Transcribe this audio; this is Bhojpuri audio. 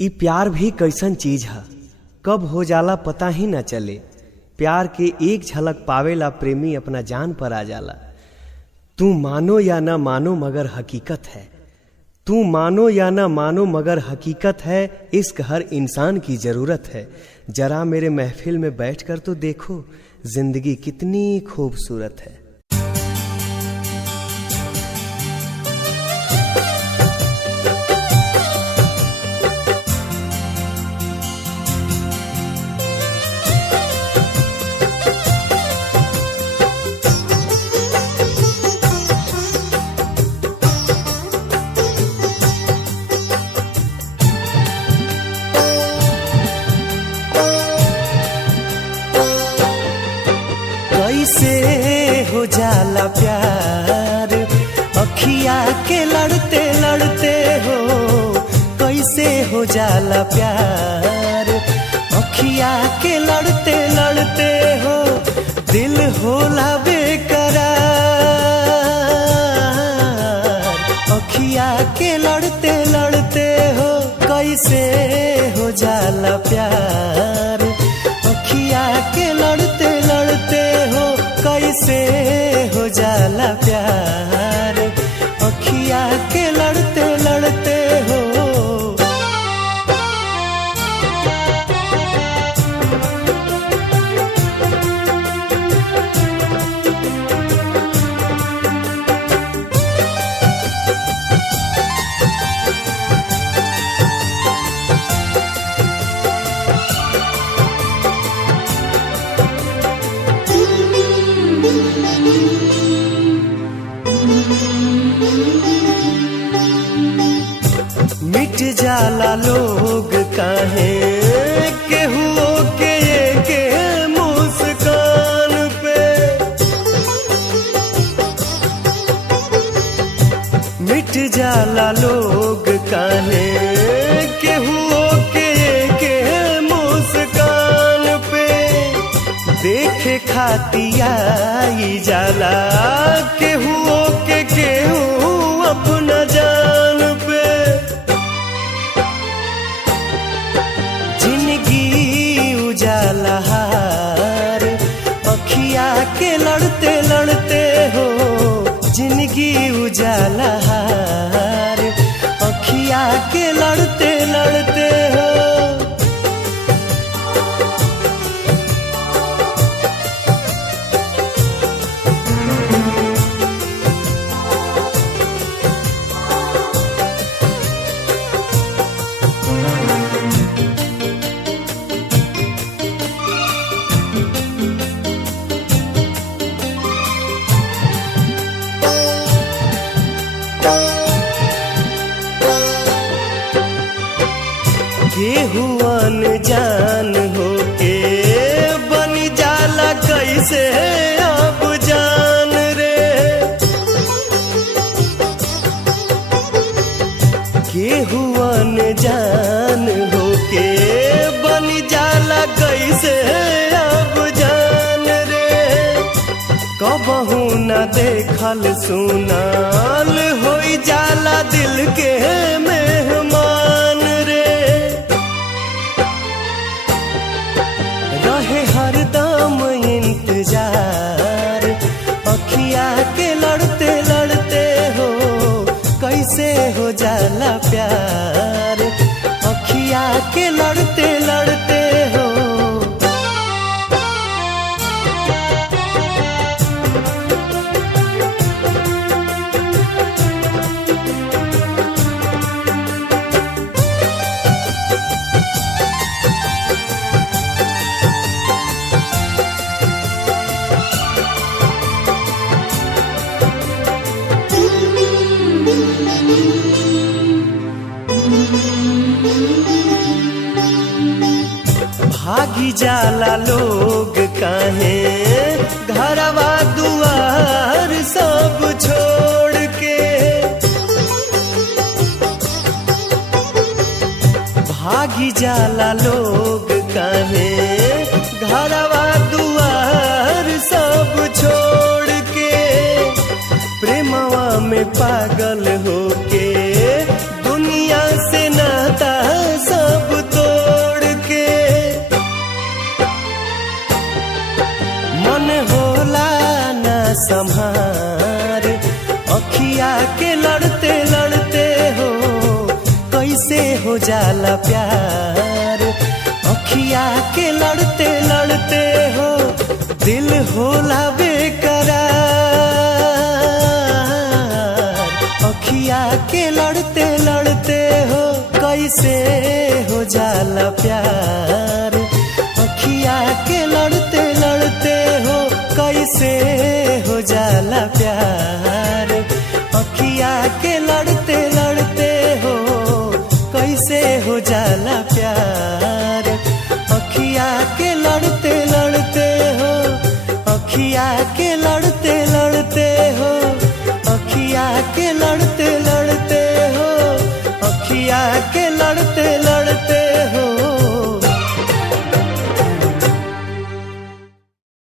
ई प्यार भी कैसन चीज है, कब हो जाला पता ही न चले। प्यार के एक झलक पावेला प्रेमी अपना जान पर आ जाला। तू मानो या ना मानो मगर हकीकत है, तू मानो या ना मानो मगर हकीकत है। इश्क हर इंसान की जरूरत है। जरा मेरे महफिल में बैठकर तो देखो, जिंदगी कितनी खूबसूरत है। कैसे हो जाला प्यार अखिया के लड़ते लड़ते हो, कैसे हो जाला प्यार अखिया के लड़ते लड़ते हो। दिल होला बेकरार अखिया के लड़ते लड़ते हो, कैसे हो जाला प्यार अखिया के लड़ते लड़ते हो। कैसे हो जाला प्यार अखिया के लड़ते लड़ते हो। मिट जाला लोग काहे केहू के के मुस्कान पे, मिट जाला लोग काहे केहू के मुस्कान पे। देखे खातिया जाला केहू के केहू अपना जान पे। उजाला हार अखिया के लड़ते लड़ते हो, जिंदगी उजाला हार अखिया के लड़ते लड़ते हो। केहू अनजान होके बनी जाला कैसे अब जान रे। केहू अनजान होके बनी जाला कैसे अब जान रे। कबहू न देखल सुनाल होई जाला दिल के मेहमान रे। रहे हरदम इंतजार अखिया के लड़ते लड़ते हो, कैसे हो जाला प्यार अखिया के लड़ते लड़ते हो। भागी जाला लोग काहे घरवा दुआर सब छोड़ के। भागी जाला लोग काहे घरवा दुआर सब छोड़ के। प्रेमवा में पागल होके दुनिया से नाता सब कैसे हो जाला प्यार। अखिया के लड़ते लड़ते हो दिल होला बेकरार। अखिया के लड़ते लड़ते हो कैसे हो जाला प्यार। अखिया के लड़ते लड़ते हो कैसे हो जाला प्यार। अखिया के लड़ते लड़ते हो कैसे हो जाला प्यार। अखिया के लड़ते लड़ते हो, अखिया के लड़ते लड़ते हो, अखिया के लड़ते लड़ते हो, अखिया के लड़ते लड़ते